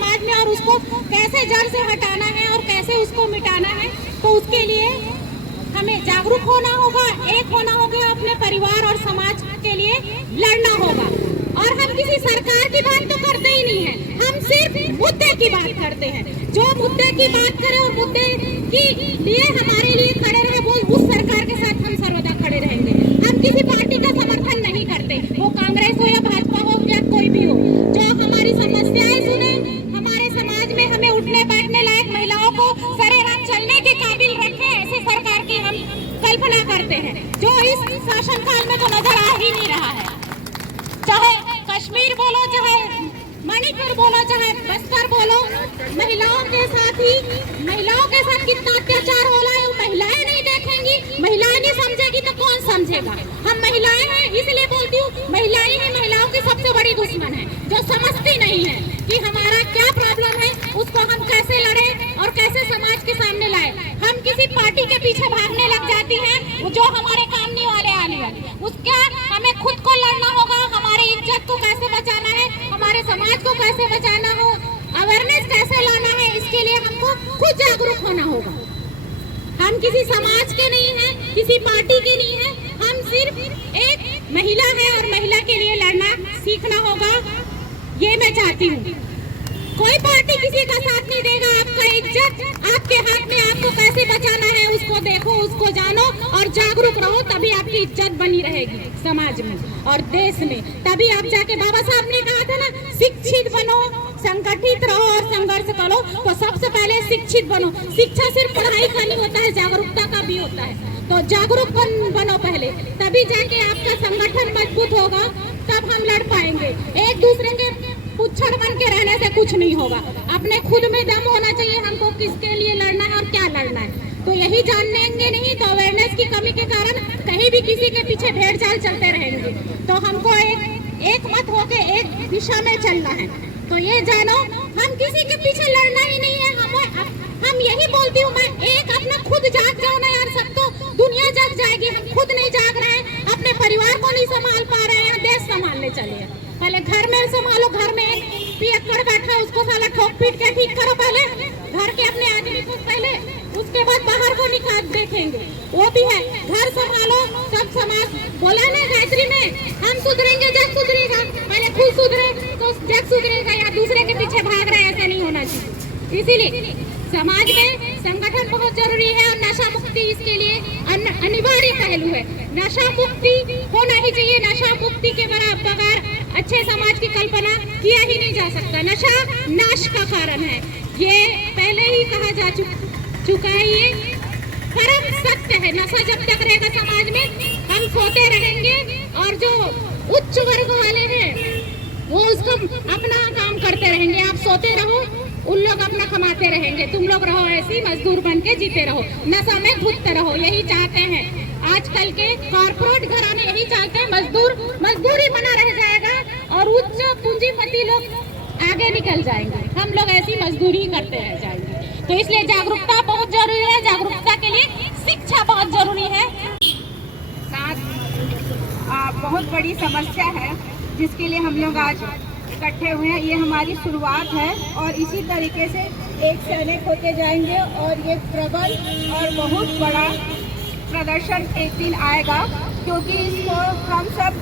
समाज में और उसको कैसे जड़ से हटाना है और कैसे उसको मिटाना है। तो उसके लिए हमें जागरूक होना होगा, एक होना होगा, अपने परिवार और समाज के लिए लड़ना होगा। और हम किसी सरकार की बात तो करते ही नहीं है, हम सिर्फ मुद्दे की बात करते हैं। जो मुद्दे की बात करे और मुद्दे के लिए हमारे लिए खड़े रहे, वो उस सरकार के साथ हम सर्वदा खड़े रहेंगे। हम किसी पार्टी का समर्थन नहीं करते, वो कांग्रेस हो या भाजपा हो या कोई भी हो। जो हमारी समस्याएं सुने, हमारे समाज में हमें उठने बैठने लायक महिलाओं को सरेराम चलने के काबिल रखे, ऐसी सरकार की हम कल्पना करते हैं, जो इस शासनकाल में तो नजर आ ही नहीं रहा है। चाहे कश्मीर बोलो, चाहे मणिपुर बोलो, चाहे बस्तर बोलो, महिलाओं के साथ कितना अत्याचार हो रहा है वो महिलाएं नहीं देखेंगी, महिलाएं नहीं समझेगी तो कौन समझेगा। हम महिलाएं हैं, इसलिए बोलती हूँ, महिलाएं ही महिलाओं की सबसे बड़ी दुश्मन है, जो समझती नहीं है कि हमारा क्या प्रॉब्लम है, उसको हम कैसे लड़े और कैसे समाज के सामने लाए। हम किसी पार्टी के पीछे भागने लग जाती हैं जो हमारे काम नहीं वाले आने वाले, उसका हमें खुद को लड़ना होगा। हमारी इज्जत को कैसे बचाना है, हमारे समाज को कैसे बचाना हो, अवेयरनेस कैसे लाना है, इसके लिए हमको खुद जागरूक होना होगा। हम किसी समाज के नहीं हैं, किसी पार्टी के नहीं हैं, हम सिर्फ एक महिला है और महिला के लिए लड़ना सीखना होगा, ये मैं चाहती हूँ। कोई पार्टी किसी का साथ नहीं देगा, आपका इज्जत आपके हाथ में, आपको कैसे बचाना है उसको देखो, उसको जानो और जागरूक रहो, तभी आपकी इज्जत बनी रहेगी समाज में और देश में। तभी आप जाके, बाबा साहब ने कहा था ना, शिक्षित बनो, संगठित रहो और संघर्ष करो। तो सबसे पहले शिक्षित बनो। शिक्षा सिर्फ पढ़ाई का नहीं होता है, जागरूकता का भी होता है। तो जागरूक बनो पहले, तभी जाके आपका संगठन मजबूत होगा, तब हम लड़ पाएंगे। एक दूसरे के पुच्छड़ बन के रहने से कुछ नहीं होगा, अपने खुद में दम होना चाहिए हमको, किसके लिए लड़ना है और क्या लड़ना है। तो यही जान लेंगे नहीं तो अवेयरनेस की कमी के कारण कहीं भी किसी के पीछे भेड़ चाल चलते रहेंगे। तो हमको एक मत होके एक दिशा में चलना है। तो ये जानो, हम किसी के पीछे लड़ना ही नहीं है। हम यही बोलती हूँ मैं, एक अपना खुद जाग जाओ ना यार, सब तो दुनिया जाग जाएगी, हम खुद नहीं जाग रहे हैं, अपने परिवार को नहीं संभाल पा रहे हैं, देश संभालने चले। पहले घर में संभालो, घर में पियक्कड़ बैठा है उसको साला ठोक पीट के ठीक करो, पहले घर के अपने आदमी को पहले, उसके बाद बाहर को निकाल देखेंगे। वो भी है, घर संभालो, सब समाज बोला ना गायत्री में, हम सुधरेंगे जग सुधरेगा, पहले खुद सुधरे तो जग सुधरेगा, या दूसरे के पीछे भाग रहे, ऐसा नहीं होना चाहिए। इसीलिए समाज में संगठन बहुत जरूरी है और नशा मुक्ति इसके लिए अनिवार्य पहलू है। नशा मुक्ति होना ही चाहिए, नशा मुक्ति के बगैर अच्छे समाज की कल्पना किया ही नहीं जा सकता। नशा नाश का कारण है, ये पहले ही कहा जा चुका है, ये परम सत्य है। नशा जब तक रहेगा समाज में, हम सोते रहेंगे और जो उच्च वर्ग वाले हैं वो उसको अपना काम करते रहेंगे। आप सोते रहो, उन लोग अपना कमाते रहेंगे, तुम लोग रहो ऐसी मजदूर बन के जीते रहो, नशा में घुसते रहो। यही चाहते हैं आजकल के कॉर्पोरेट घराने, यही चाहते हैं मजदूरी बना रह जाएगा और उच्च पूंजीपति लोग आगे निकल जाएंगे, हम लोग ऐसी मजदूरी करते रह जाएंगे। तो इसलिए जागरूकता बहुत जरूरी है, जागरूकता के लिए शिक्षा बहुत जरूरी है। बहुत बड़ी समस्या है जिसके लिए हम लोग आज इकट्ठे हुए हैं। ये हमारी शुरुआत है और इसी तरीके से एक से अनेक होते जाएंगे और ये प्रबल और बहुत बड़ा प्रदर्शन एक दिन आएगा, क्योंकि इसको हम सब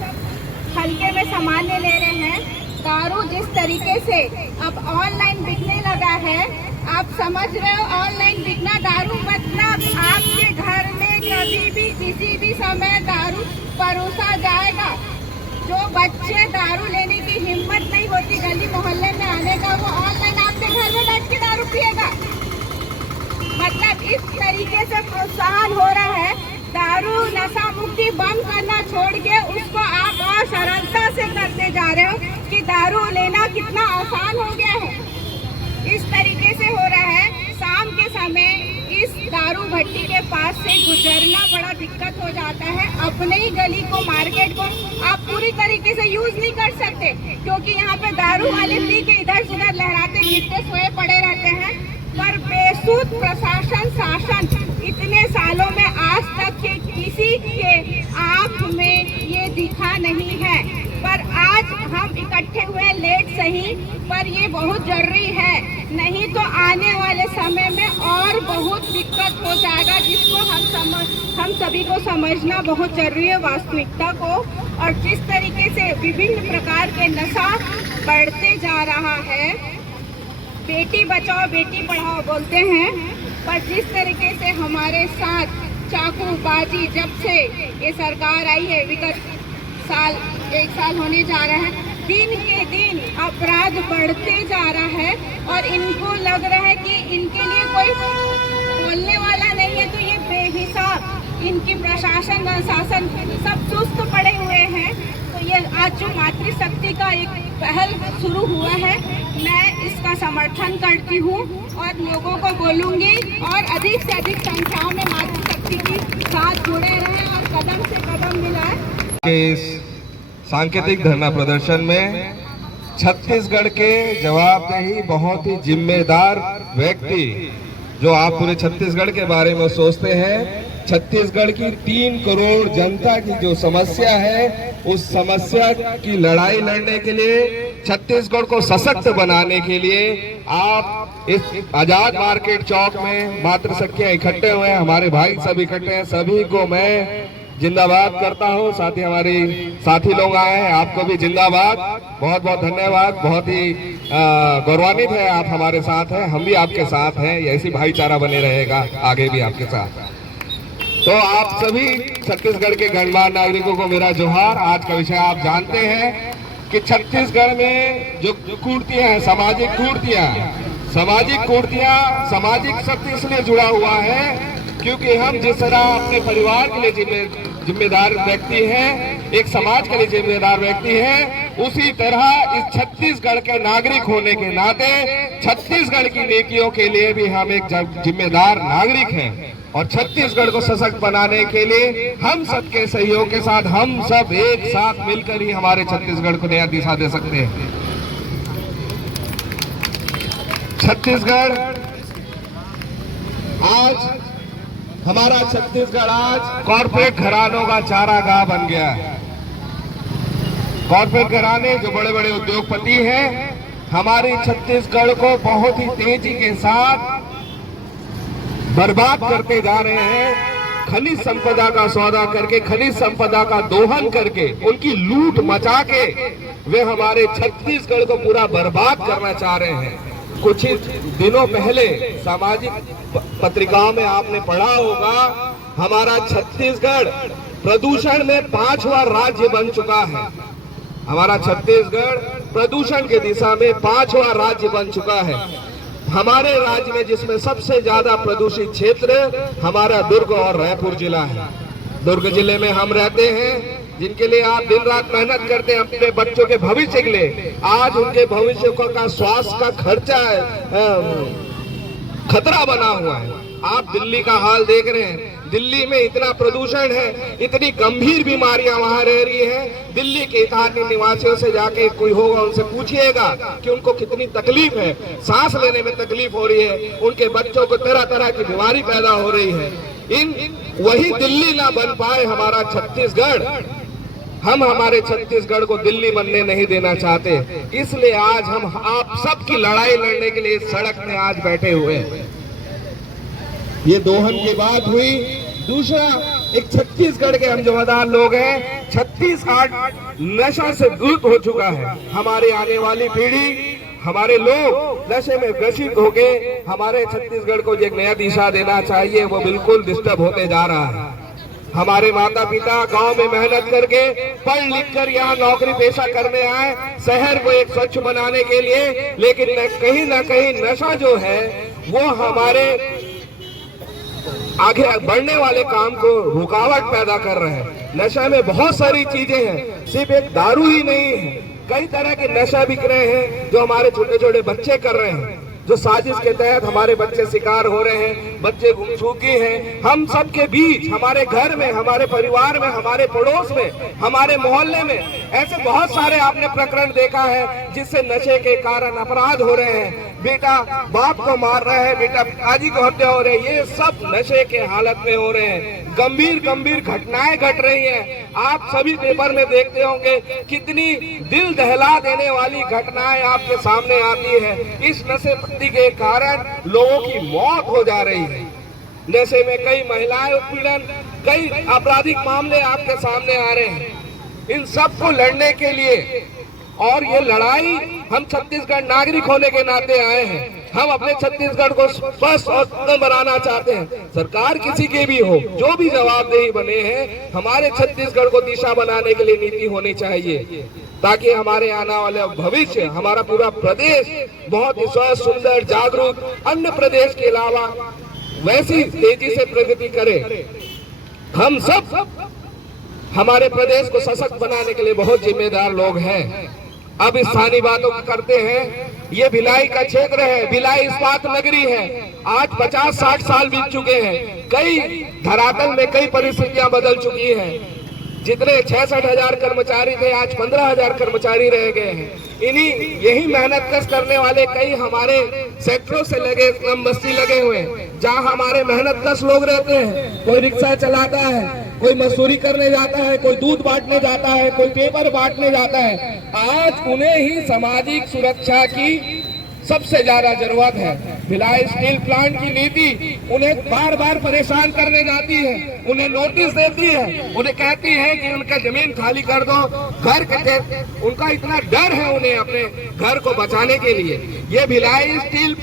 हल्के में सामान्य ले रहे हैं। दारू जिस तरीके से अब ऑनलाइन बिकने लगा है, आप समझ रहे हो, ऑनलाइन बिकना दारू मतलब आपके घर में कभी भी किसी भी समय दारू परोसा जाएगा। जो बच्चे दारू लेने की हिम्मत नहीं होती गली मोहल्ले में आने का, वो ऑनलाइन आपके घर में बैठ के दारू पिएगा। मतलब इस तरीके से प्रोत्साहन हो रहा है। दारू नशा मुक्ति बंद करना छोड़ के उसको आप और सरलता से करते जा रहे हो कि दारू लेना कितना आसान हो गया है। इस तरीके से हो रहा है। शाम के समय इस दारू भट्टी के पास से गुजरना बड़ा दिक्कत हो जाता है। अपने ही गली को, मार्केट को आप पूरी तरीके से यूज नहीं कर सकते, क्योंकि यहाँ पे दारू वाले पी के इधर से उधर लहराते गिरते सोए पड़े रहते हैं। पर बेसुध प्रशासन शासन इतने सालों में आज तक के किसी के आंख में ये दिखा नहीं है। पर आज हम इकट्ठे हुए लेट सही, पर ये बहुत जरूरी है, नहीं तो आने वाले समय में और बहुत दिक्कत हो जाएगा, जिसको हम सभी को समझना बहुत जरूरी है वास्तविकता को। और जिस तरीके से विभिन्न प्रकार के नशा बढ़ते जा रहा है, बेटी बचाओ बेटी पढ़ाओ बोलते हैं, पर जिस तरीके से हमारे साथ चाकूबाजी जब से ये सरकार आई है, विगत साल 1 साल होने जा रहा है, दिन के दिन अपराध बढ़ते जा रहा है और इनको लग रहा है कि इनके लिए कोई बोलने वाला नहीं है, तो ये बेहिसाब इनकी प्रशासन व शासन सब सुस्त पड़े हुए हैं। तो ये आज जो मातृशक्ति का एक पहल शुरू हुआ है, मैं इसका समर्थन करती हूँ और लोगों को बोलूँगी और अधिक से अधिक संख्याओं में मातृशक्ति के साथ जुड़े रहें और कदम से कदम मिलाएं। इस सांकेतिक धरना प्रदर्शन में छत्तीसगढ़ के जवाबदेही बहुत ही जिम्मेदार व्यक्ति, जो आप पूरे छत्तीसगढ़ के बारे में सोचते हैं, छत्तीसगढ़ की 3 करोड़ जनता की जो समस्या है, उस समस्या की लड़ाई लड़ने के लिए, छत्तीसगढ़ को सशक्त बनाने के लिए आप इस आजाद मार्केट चौक में मातृशक्तियां इकट्ठे हुए हैं, हमारे भाई सब इकट्ठे हैं, सभी को मैं जिंदाबाद करता हूं। साथ ही हमारे साथी लोग आए हैं, आपको भी जिंदाबाद, बहुत बहुत धन्यवाद। बहुत ही गौरवान्वित है आप हमारे साथ हैं, हम भी आपके साथ हैं, ऐसी भाईचारा बने रहेगा आगे भी आपके साथ। तो आप सभी छत्तीसगढ़ के गणमान्य नागरिकों को मेरा जोहार। आज का विषय आप जानते हैं कि छत्तीसगढ़ में जो कुर्तियां हैं, सामाजिक कुर्तियां, सामाजिक शक्ति इसलिए जुड़ा हुआ है क्योंकि हम जिस तरह अपने परिवार के लिए जिम्मेदार व्यक्ति हैं, एक समाज के लिए जिम्मेदार व्यक्ति हैं, उसी तरह इस छत्तीसगढ़ के नागरिक होने के नाते छत्तीसगढ़ की नीतियों के लिए भी हम एक जिम्मेदार नागरिक हैं। और छत्तीसगढ़ को सशक्त बनाने के लिए हम सबके सहयोग के साथ, हम सब एक साथ मिलकर ही हमारे छत्तीसगढ़ को नया दिशा दे सकते हैं। छत्तीसगढ़ आज, हमारा छत्तीसगढ़ आज कॉर्पोरेट घरानों का चारागाह बन गया है। कॉर्पोरेट घराने जो बड़े बड़े उद्योगपति हैं, हमारे छत्तीसगढ़ को बहुत ही तेजी के साथ बर्बाद करते जा रहे हैं। खनिज संपदा का सौदा करके, खनिज संपदा का दोहन करके, उनकी लूट मचा के वे हमारे छत्तीसगढ़ को पूरा बर्बाद करना चाह रहे हैं। कुछ ही दिनों पहले सामाजिक पत्रिकाओं में आपने पढ़ा होगा, हमारा छत्तीसगढ़ प्रदूषण में 5वां राज्य बन चुका है। हमारा छत्तीसगढ़ प्रदूषण की दिशा में 5वां राज्य बन चुका है। हमारे राज्य में जिसमें सबसे ज्यादा प्रदूषित क्षेत्र हमारा दुर्ग और रायपुर जिला है। दुर्ग जिले में हम रहते हैं, जिनके लिए आप दिन रात मेहनत करते हैं अपने बच्चों के भविष्य के लिए। आज उनके भविष्य का स्वास्थ्य का खर्चा खतरा बना हुआ है। आप दिल्ली का हाल देख रहे हैं, दिल्ली में इतना प्रदूषण है, इतनी गंभीर बीमारियां वहां रह रही हैं। दिल्ली के स्थानीय निवासियों से जाके कोई होगा, उनसे पूछिएगा कि उनको कितनी तकलीफ है, सांस लेने में तकलीफ हो रही है, उनके बच्चों को तरह तरह की बीमारी पैदा हो रही है। वही दिल्ली ना बन पाए हमारा छत्तीसगढ़, हम हमारे छत्तीसगढ़ को दिल्ली बनने नहीं देना चाहते। इसलिए आज हम आप सबकी लड़ाई लड़ने के लिए इस सड़क में आज बैठे हुए हैं। ये दोहन की बात हुई। दूसरा, एक छत्तीसगढ़ के हम जिम्मेदार लोग हैं, छत्तीसगढ़ नशा से दूर हो चुका है। हमारी आने वाली पीढ़ी, हमारे लोग नशे में ग्रसित हो गए। हमारे छत्तीसगढ़ को एक नया दिशा देना चाहिए, वो बिल्कुल डिस्टर्ब होते जा रहा है। हमारे माता पिता गांव में मेहनत करके पढ़ लिख कर यहाँ नौकरी पेशा करने आए, शहर को एक स्वच्छ बनाने के लिए, लेकिन कहीं ना कहीं नशा जो है वो हमारे आगे बढ़ने वाले काम को रुकावट पैदा कर रहे हैं। नशा में बहुत सारी चीजें हैं, सिर्फ एक दारू ही नहीं है, कई तरह के नशा बिक रहे हैं जो हमारे छोटे छोटे बच्चे कर रहे हैं, जो साजिश के तहत हमारे बच्चे शिकार हो रहे हैं, बच्चे गुमसुखी हैं। हम सबके बीच, हमारे घर में, हमारे परिवार में, हमारे पड़ोस में, हमारे मोहल्ले में ऐसे बहुत सारे आपने प्रकरण देखा है जिससे नशे के कारण अपराध हो रहे हैं। बेटा बाप को मार रहा है, बेटा पिताजी को हत्या हो रही है, ये सब नशे के हालत में हो रहे हैं। गंभीर गंभीर घटनाएं घट रही हैं। आप सभी पेपर में देखते होंगे कितनी दिल दहला देने वाली घटनाएं आपके सामने आती है। इस नशे पत्ती के कारण लोगों की मौत हो जा रही है। नशे में कई महिलाएं उत्पीड़न, कई आपराधिक मामले आपके सामने आ रहे हैं। इन सब को लड़ने के लिए, और ये लड़ाई हम छत्तीसगढ़ नागरिक होने के नाते आए हैं। हम अपने छत्तीसगढ़ को स्वस्थ और उत्तम बनाना चाहते हैं। सरकार किसी की भी हो, जो भी जवाबदेही बने हैं, हमारे छत्तीसगढ़ को दिशा बनाने के लिए नीति होनी चाहिए, ताकि हमारे आने वाले भविष्य, हमारा पूरा प्रदेश बहुत ही स्वस्थ, सुंदर, जागरूक, अन्य प्रदेश के अलावा वैसी तेजी से प्रगति करे। हम सब हमारे प्रदेश को सशक्त बनाने के लिए बहुत जिम्मेदार लोग हैं। अब स्थानीय बातों को करते हैं। ये भिलाई का क्षेत्र है, भिलाई इस्पात नगरी है। आज 50-60 साल बीत चुके हैं। कई धरातल में कई परिस्थितियां बदल चुकी हैं। जितने 66,000 कर्मचारी थे, आज 15,000 कर्मचारी रह गए हैं। यही मेहनत कश करने वाले कई हमारे सेक्टरों से लगे, बस्ती लगे हुए हैं, जहाँ हमारे मेहनत कश लोग रहते हैं। कोई रिक्शा चलाता है, कोई मजदूरी करने जाता है, कोई दूध बांटने जाता है, कोई पेपर बांटने जाता है। आज उन्हें ही सामाजिक सुरक्षा की सबसे ज्यादा जरूरत है। भिलाई स्टील प्लांट की नीति उन्हें बार बार परेशान करने जाती है, उन्हें नोटिस देती है, उन्हें कहती है कि उनका जमीन खाली कर दो, घर के, उनका इतना डर है उन्हें अपने घर को बचाने के लिए। ये भिलाई स्टील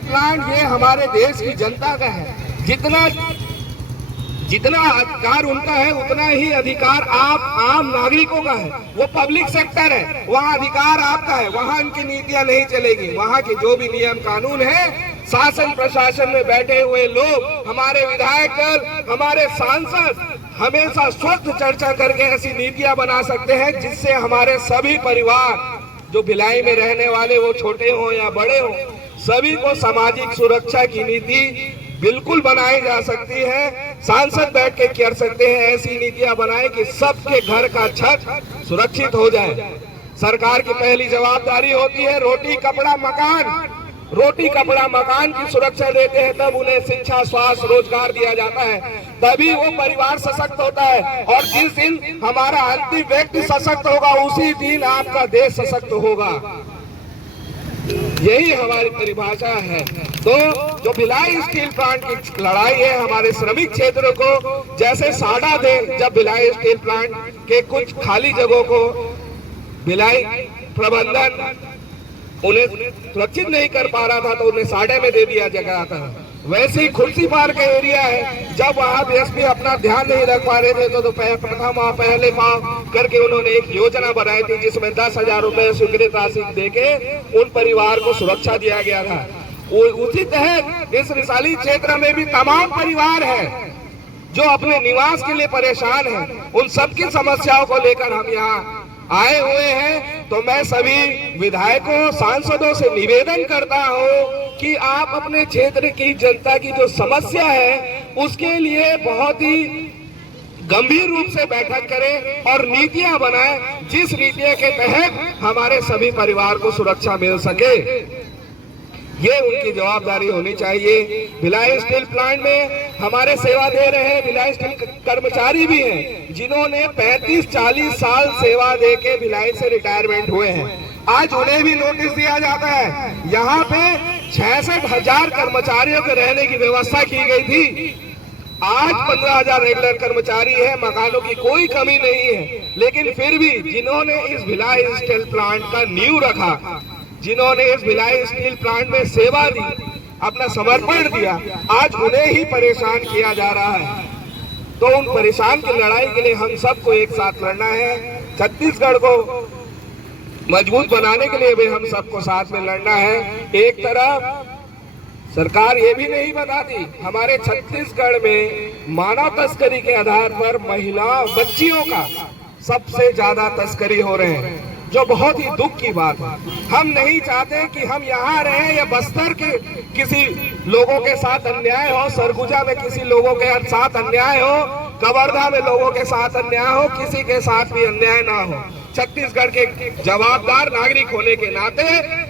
प्लांट ये हमारे देश की जनता का है। जितना अधिकार उनका है, उतना ही अधिकार आम नागरिकों का है। वो पब्लिक सेक्टर है, वहाँ अधिकार आपका है, वहाँ इनकी नीतियां नहीं चलेगी। वहाँ के जो भी नियम कानून है, शासन प्रशासन में बैठे हुए लोग, हमारे विधायक दल, हमारे सांसद हमेशा स्वस्थ चर्चा करके ऐसी नीतियां बना सकते हैं जिससे हमारे सभी परिवार जो भिलाई में रहने वाले, वो छोटे हो या बड़े हो, सभी को सामाजिक सुरक्षा की नीति बिल्कुल बनाई जा सकती है। सांसद बैठ के कर सकते हैं, ऐसी नीतियां बनाएं कि सबके घर का छत सुरक्षित हो जाए। सरकार की पहली जवाबदारी होती है रोटी कपड़ा मकान की सुरक्षा देते हैं, तब उन्हें शिक्षा, स्वास्थ्य, रोजगार दिया जाता है, तभी वो परिवार सशक्त होता है। और जिस दिन हमारा अंतिम व्यक्ति सशक्त होगा, उसी दिन आपका देश सशक्त होगा। यही हमारी परिभाषा है। तो जो भिलाई स्टील प्लांट की लड़ाई है, हमारे श्रमिक क्षेत्रों को जैसे साड़ा दे, जब भिलाई स्टील प्लांट के कुछ खाली जगहों को भिलाई प्रबंधन उन्हें सुरक्षित नहीं कर पा रहा था, तो उन्हें साड़े में दे दिया जगह था। वैसे ही खुर्सी पार का एरिया है, जब वहाँ बीएसपी अपना ध्यान नहीं रख पा रहे थे, तो प्रथम पहले माह करके उन्होंने एक योजना बनाई थी, जिसमें 10,000 रुपए स्वीकृत राशि देके उन परिवार को सुरक्षा दिया गया था। उसी तहत इस रिसाली क्षेत्र में भी तमाम परिवार है जो अपने निवास के लिए परेशान हैं। उन सबकी समस्याओं को लेकर हम यहाँ आए हुए हैं। तो मैं सभी विधायकों, सांसदों से निवेदन करता हूँ कि आप अपने क्षेत्र की जनता की जो समस्या है, उसके लिए बहुत ही गंभीर रूप से बैठक करें और नीतियां बनाएं, जिस नीतियों के तहत हमारे सभी परिवार को सुरक्षा मिल सके। ये उनकी जवाबदारी होनी चाहिए। भिलाई स्टील प्लांट में हमारे सेवा दे रहे हैं भिलाई स्टील कर्मचारी भी हैं, जिन्होंने 35-40 साल सेवा देके भिलाई से रिटायरमेंट हुए हैं। आज उन्हें भी नोटिस दिया जाता है। यहाँ पे 66,000 कर्मचारियों के रहने की व्यवस्था की गई थी। आज 15,000 रेगुलर कर्मचारी है, मकानों की कोई कमी नहीं है। लेकिन फिर भी जिन्होंने इस भिलाई स्टील प्लांट का नींव रखा, जिन्होंने इस भिलाई स्टील प्लांट में सेवा दी, अपना समर्पण दिया, आज उन्हें ही परेशान किया जा रहा है। तो उन परेशान की लड़ाई के लिए हम सबको एक साथ लड़ना है। छत्तीसगढ़ को मजबूत बनाने के लिए भी हम सबको साथ में लड़ना है। एक तरफ सरकार ये भी नहीं बताती, हमारे छत्तीसगढ़ में मानव तस्करी के आधार पर महिला बच्चियों का सबसे ज्यादा तस्करी हो रहे हैं, जो बहुत ही दुख की बात है। हम नहीं चाहते कि हम यहाँ रहें या बस्तर के किसी लोगों के साथ अन्याय हो, सरगुजा में किसी लोगों के साथ अन्याय हो, कवर्धा में लोगों के साथ अन्याय हो, किसी के साथ भी अन्याय ना हो। छत्तीसगढ़ के जवाबदार नागरिक होने के नाते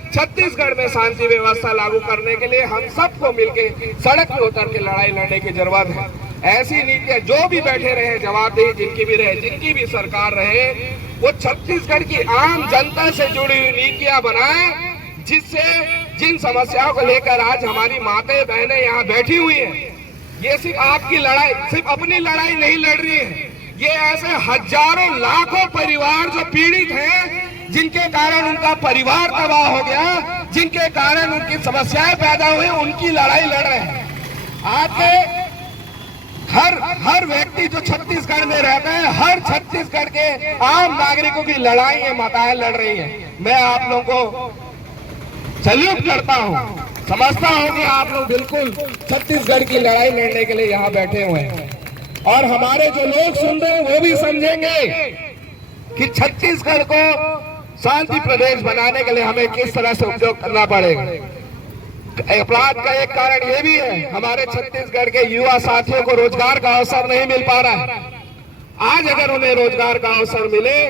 छत्तीसगढ़ में शांति व्यवस्था लागू करने के लिए हम सबको मिलकर सड़क पर उतर के लड़ाई लड़ने की जरूरत है। ऐसी नीतियां जो भी बैठे रहे, जवाबदेही जिनकी भी रहे, जिनकी भी सरकार रहे, वो छत्तीसगढ़ की आम जनता से जुड़ी हुई नीतियां बनाए, जिससे जिन समस्याओं को लेकर आज हमारी माताएं बहनें यहाँ बैठी हुई हैं, ये सिर्फ आपकी लड़ाई, सिर्फ अपनी लड़ाई नहीं लड़ रही है, ये ऐसे हजारों लाखों परिवार जो पीड़ित हैं, जिनके कारण उनका परिवार तबाह हो गया, जिनके कारण उनकी समस्याएं पैदा हुई, उनकी लड़ाई लड़ रहे हैं। आपके हर व्यक्ति जो छत्तीसगढ़ में रहता है, हर छत्तीसगढ़ के आम नागरिकों की लड़ाई ये माताएं लड़ रही हैं। मैं आप लोगों को सैल्यूट करता हूं, समझता हूं कि आप लोग बिल्कुल छत्तीसगढ़ की लड़ाई लड़ने के लिए यहाँ बैठे हुए हैं, और हमारे जो लोग सुन रहे हैं वो भी समझेंगे कि छत्तीसगढ़ को शांति प्रदेश बनाने के लिए हमें किस तरह से उपयोग करना पड़ेगा। अपराध का एक कारण ये भी है, हमारे छत्तीसगढ़ के युवा साथियों को रोजगार का अवसर नहीं मिल पा रहा है। आज अगर उन्हें रोजगार का अवसर मिले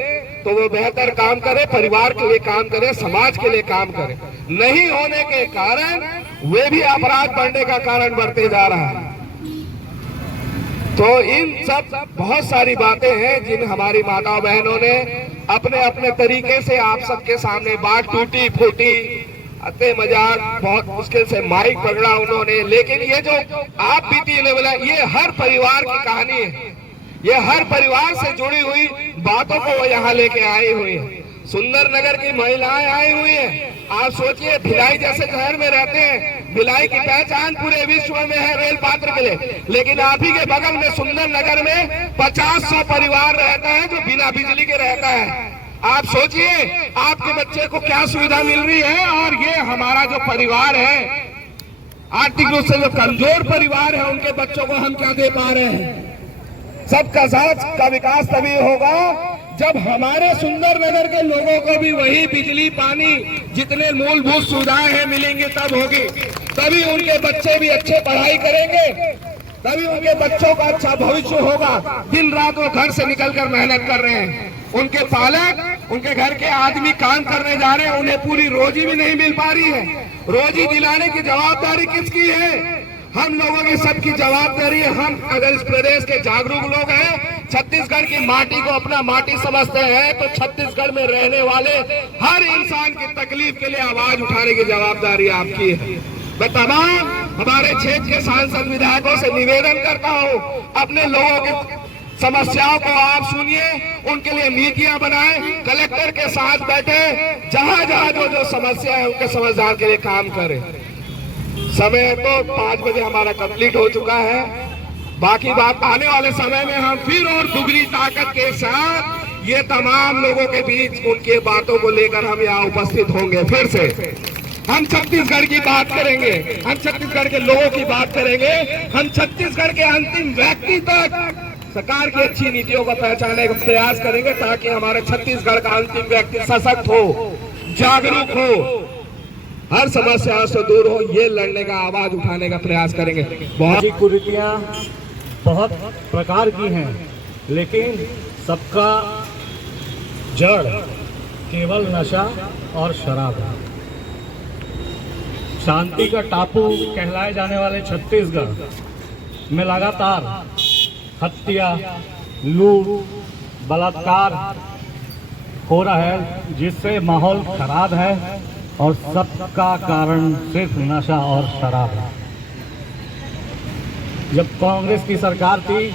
तो वो बेहतर काम करे, परिवार के लिए काम करे, समाज के लिए काम करे। नहीं होने के कारण वे भी अपराध बढ़ने का कारण बढ़ते जा रहा है। तो इन सब बहुत सारी बातें हैं जिन हमारी माताओं बहनों ने अपने अपने तरीके से आप सबके सामने बात टूटी फूटी अते मजाक बहुत मुश्किल से माइक पकड़ा उन्होंने, लेकिन ये जो आप बीती बोला, ये हर परिवार की कहानी है, ये हर परिवार से जुड़ी हुई बातों को वो यहाँ लेके आई हुई है। सुंदरनगर की महिलाएं आई हुई है। आप सोचिए, भिलाई जैसे शहर में रहते हैं, भिलाई की पहचान पूरे विश्व में है रेल पात्र के लिए, लेकिन आप ही के बगल में सुंदरनगर में 50-100 परिवार रहता है जो बिना बिजली के रहता है। आप सोचिए आपके बच्चे को क्या सुविधा मिल रही है, और ये हमारा जो परिवार है, आर्थिक रूप से जो कमजोर परिवार है, उनके बच्चों को हम क्या दे पा रहे हैं। सबका साथ का विकास तभी होगा जब हमारे सुंदरनगर के लोगों को भी वही बिजली पानी जितने मूलभूत सुविधाएं हैं मिलेंगे, तब होगी, तभी उनके बच्चे भी अच्छे पढ़ाई करेंगे, तभी उनके बच्चों का अच्छा भविष्य होगा। दिन रात वो घर से निकलकर मेहनत कर रहे हैं, उनके पालक, उनके घर के आदमी काम करने जा रहे हैं, उन्हें पूरी रोजी भी नहीं मिल पा रही है। रोजी दिलाने की जवाबदारी किसकी है? हम लोगों की सबकी जवाबदारी है। हम अगर इस प्रदेश के जागरूक लोग हैं, छत्तीसगढ़ की माटी को अपना माटी समझते हैं, तो छत्तीसगढ़ में रहने वाले हर इंसान की तकलीफ के लिए आवाज उठाने की जवाबदारी आपकी है। मैं तमाम हमारे क्षेत्र के सांसद विधायकों से निवेदन करता हूं, अपने लोगों की समस्याओं को आप सुनिए, उनके लिए नीतियां बनाएं, कलेक्टर के साथ बैठे, जहां जहां जो समस्या है उनके समाधान के लिए काम करें। समय तो 5 बजे हमारा कंप्लीट हो चुका है, बाकी बात आने वाले समय में हम फिर और दुगनी ताकत के साथ ये तमाम लोगों के बीच उनकी बातों को लेकर हम यहाँ उपस्थित होंगे। फिर से हम छत्तीसगढ़ की बात करेंगे, हम छत्तीसगढ़ के लोगों की बात करेंगे, हम छत्तीसगढ़ के अंतिम व्यक्ति तक सरकार की अच्छी नीतियों को पहचानने का प्रयास करेंगे, ताकि हमारे छत्तीसगढ़ का अंतिम व्यक्ति सशक्त हो, जागरूक हो, हर समस्या से दूर हो। ये लड़ने का, आवाज उठाने का प्रयास करेंगे। बहुत कुरीतियाँ बहुत प्रकार की हैं, लेकिन सबका जड़ केवल नशा और शराब है। शांति का टापू कहलाए जाने वाले छत्तीसगढ़ में लगातार हत्या, लूट, बलात्कार हो रहा है, जिससे माहौल खराब है, और सबका कारण सिर्फ नशा और शराब है। जब कांग्रेस की सरकार थी,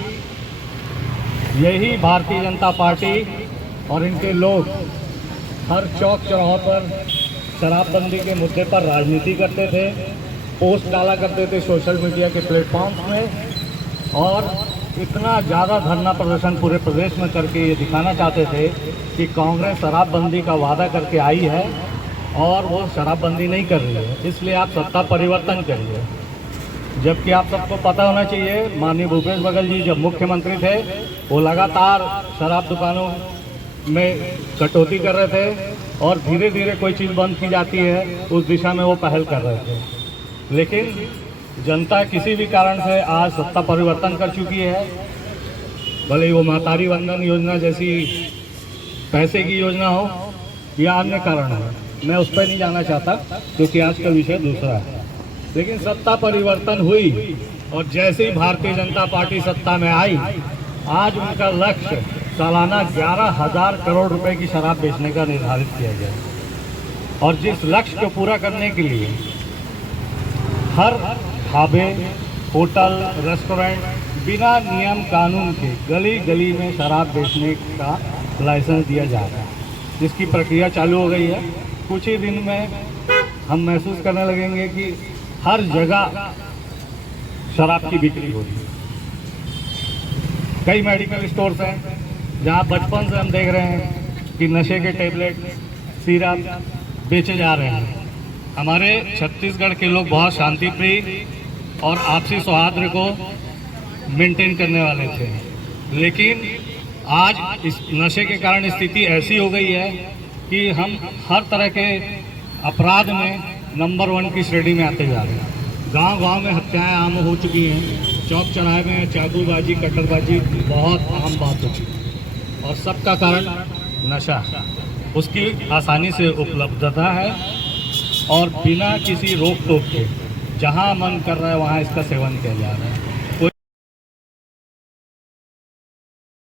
यही भारतीय जनता पार्टी और इनके लोग हर चौक चौराहों पर शराबबंदी के मुद्दे पर राजनीति करते थे, पोस्ट डाला करते थे सोशल मीडिया के प्लेटफॉर्म्स में, और इतना ज़्यादा धरना प्रदर्शन पूरे प्रदेश में करके ये दिखाना चाहते थे कि कांग्रेस शराबबंदी का वादा करके आई है और वो शराबबंदी नहीं कर रही है, इसलिए आप सत्ता परिवर्तन करिए। जबकि आप सबको पता होना चाहिए, माननीय भूपेश बघेल जी जब मुख्यमंत्री थे, वो लगातार शराब दुकानों में कटौती कर रहे थे, और धीरे धीरे कोई चीज़ बंद की जाती है उस दिशा में वो पहल कर रहे थे। लेकिन जनता किसी भी कारण से आज सत्ता परिवर्तन कर चुकी है, भले ही वो महतारी वंदन योजना जैसी पैसे की योजना हो या अन्य कारण है, मैं उस पर नहीं जाना चाहता क्योंकि आज का विषय दूसरा है। लेकिन सत्ता परिवर्तन हुई और जैसे ही भारतीय जनता पार्टी सत्ता में आई, आज उनका लक्ष्य सालाना 11,000 करोड़ रुपए की शराब बेचने का निर्धारित किया गया। और जिस लक्ष्य को पूरा करने के लिए हर ढाबे, होटल, रेस्टोरेंट बिना नियम कानून के गली गली में शराब बेचने का लाइसेंस दिया जा रहा है, जिसकी प्रक्रिया चालू हो गई है। कुछ ही दिन में हम महसूस करने लगेंगे कि हर जगह शराब की बिक्री हो रही है। कई मेडिकल स्टोर्स हैं जहां बचपन से हम देख रहे हैं कि नशे के टेबलेट, सिरप बेचे जा रहे हैं। हमारे छत्तीसगढ़ के लोग बहुत शांतिप्रिय और आपसी सौहार्द को मेंटेन करने वाले थे, लेकिन आज इस नशे के कारण स्थिति ऐसी हो गई है कि हम हर तरह के अपराध में नंबर 1 की श्रेणी में आते जा रहे हैं। गांव-गांव में हत्याएं आम हो चुकी हैं, चौक चौराहे में चाकूबाजी, कट्टरबाजी बहुत आम बात हो चुकी है, और सबका कारण नशा है। उसकी आसानी से उपलब्धता है और बिना किसी रोक टोक के जहां मन कर रहा है वहां इसका सेवन किया जा रहा है।